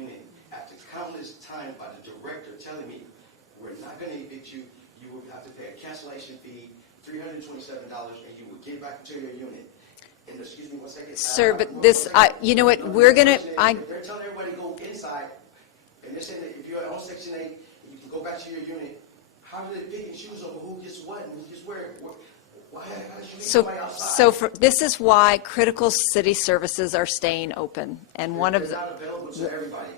unit after countless times by the director telling me, we're not going to evict you, you will have to pay a cancellation fee, $327, and you will get back into your unit. And excuse me one second. Sir, but this, you know what, we're going to, If they're telling everybody to go inside, and they're saying that if you're on Section 8, you can go back to your unit, how do they pick and choose over who gets what and who gets where? Why, how did you leave somebody outside? this is why critical city services are staying open, and one of They're not available to everybody.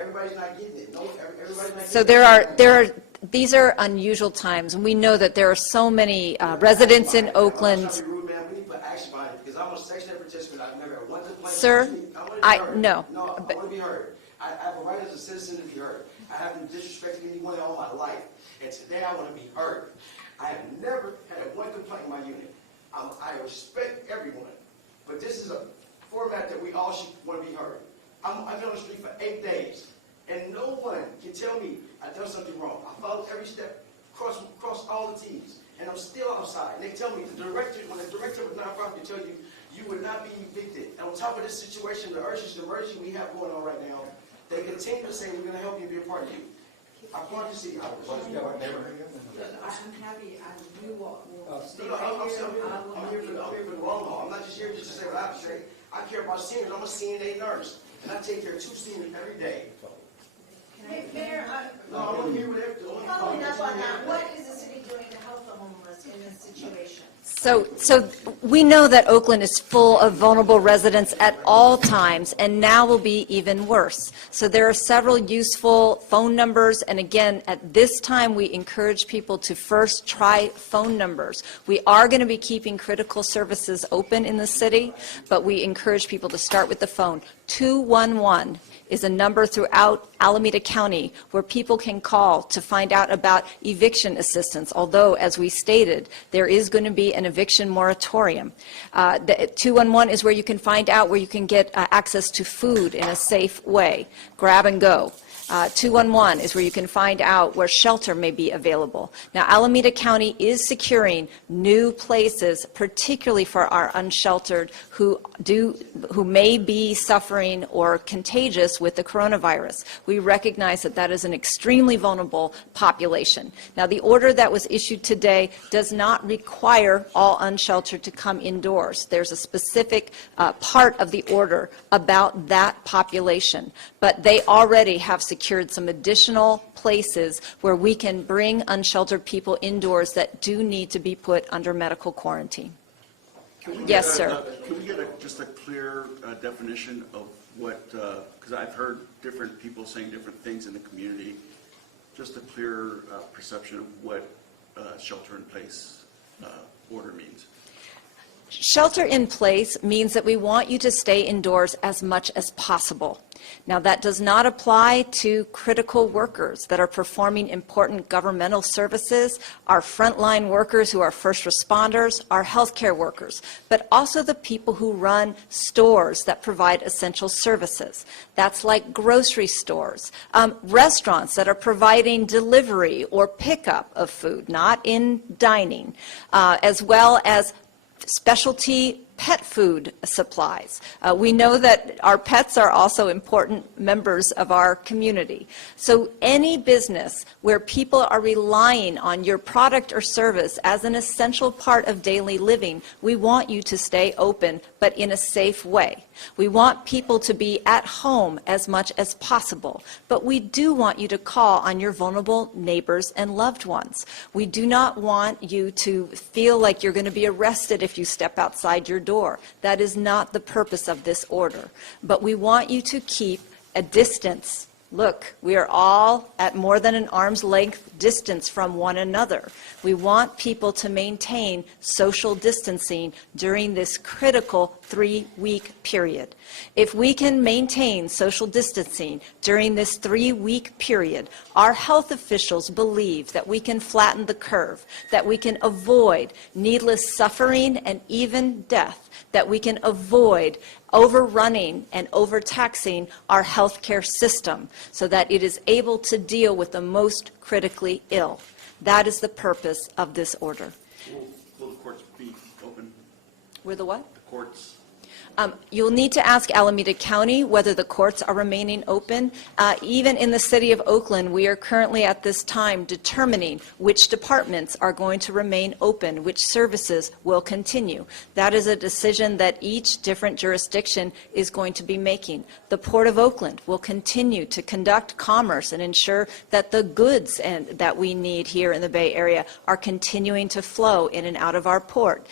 Everybody's not getting it. No, everybody's not so getting there are these are unusual times, and we know that there are so many residents in Oakland. I'm not trying to be rude, man. We need to put action behind it because I'm a Section 8 participant. I've never had one complaint. Sir, I No, I want to be heard. I have a right as a citizen to be heard. I haven't disrespected anyone all my life, and today I want to be heard. I have never had one complaint in my unit. I respect everyone, but this is a format that we all should want to be heard. I've been on the street for 8 days, and no one can tell me I've done something wrong. I followed every step, crossed all the T's, and I'm still outside. And they tell me, when the director of the nonprofit tell you, you would not be evicted. And on top of this situation, the emergency we have going on right now, they continue to say, we're going to help you be a part of you. I want to see how it works. I'm happy, we will stay No, right here. I'm here for the long haul. I'm not just here just to say what I have to say. I care about seniors. I'm a CNA nurse, and I take care of 2 seniors every day. Mayor, No, I want to hear what they're doing. following up on that, what is the city doing to help the homeless in this situation? So we know that Oakland is full of vulnerable residents at all times, and now will be even worse. So there are several useful phone numbers, and again, at this time, we encourage people to first try phone numbers. We are going to be keeping critical services open in the city, but we encourage people to start with the phone. 211 is a number throughout Alameda County where people can call to find out about eviction assistance, although, as we stated, there is going to be an eviction moratorium. The 211 is where you can find out where you can get access to food in a safe way, grab and go. 211 is where you can find out where shelter may be available. Now, Alameda County is securing new places, particularly for our unsheltered who may be suffering or contagious with the coronavirus. We recognize that that is an extremely vulnerable population. Now, the order that was issued today does not require all unsheltered to come indoors. There's a specific part of the order about that population, but they already have secured some additional places where we can bring unsheltered people indoors that do need to be put under medical quarantine. Yes, sir. Can we get just a clear definition of what, because I've heard different people saying different things in the community, just a clear perception of what shelter-in-place order means. Shelter in place means that we want you to stay indoors as much as possible. Now, that does not apply to critical workers that are performing important governmental services, our frontline workers who are first responders, our healthcare workers, but also the people who run stores that provide essential services. That's like grocery stores, restaurants that are providing delivery or pickup of food, not in dining, as well as specialty pet food supplies. We know that our pets are also important members of our community. So any business where people are relying on your product or service as an essential part of daily living, we want you to stay open, but in a safe way. We want people to be at home as much as possible, but we do want you to call on your vulnerable neighbors and loved ones. We do not want you to feel like you're going to be arrested if you step outside your door. That is not the purpose of this order. But we want you to keep a distance. Look, we are all at more than an arm's length distance from one another. We want people to maintain social distancing during this critical 3-week period. If we can maintain social distancing during this 3-week period, our health officials believe that we can flatten the curve, that we can avoid needless suffering and even death, that we can avoid overrunning and overtaxing our healthcare system so that it is able to deal with the most critically ill. That is the purpose of this order. Will the courts be open? Will the what? The courts. You'll need to ask Alameda County whether the courts are remaining open. Even in the city of Oakland, we are currently at this time determining which departments are going to remain open, which services will continue. That is a decision that each different jurisdiction is going to be making. The Port of Oakland will continue to conduct commerce and ensure that the goods that we need here in the Bay Area are continuing to flow in and out of our port.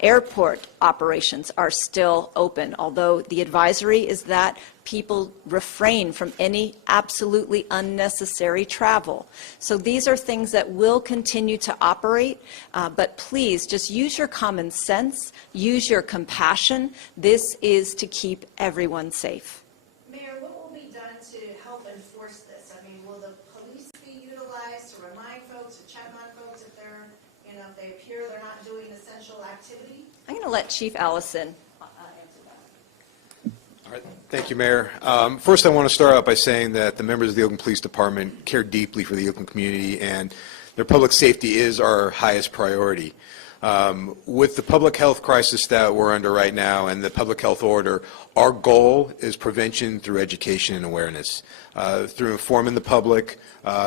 Airport operations are still open, although the advisory is that people refrain from any absolutely unnecessary travel. So these are things that will continue to operate, but please just use your common sense, use your compassion. This is to keep everyone safe. Mayor, what will be done to help enforce this? I mean, will the police be utilized to remind folks, to check on folks if they're, you know, if they appear they're not doing essential activity? I'm going to let Chief Allison answer that. All right. Thank you, Mayor. First, I want to start out by saying that the members of the Oakland Police Department care deeply for the Oakland community, and their public safety is our highest priority. With the public health crisis that we're under right now and the public health order, our goal is prevention through education and awareness, through informing the public,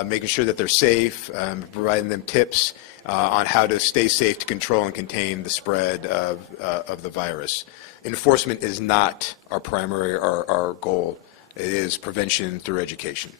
making sure that they're safe, providing them tips on how to stay safe to control and contain the spread of the virus. Enforcement is not our primary, our goal. It is prevention through education.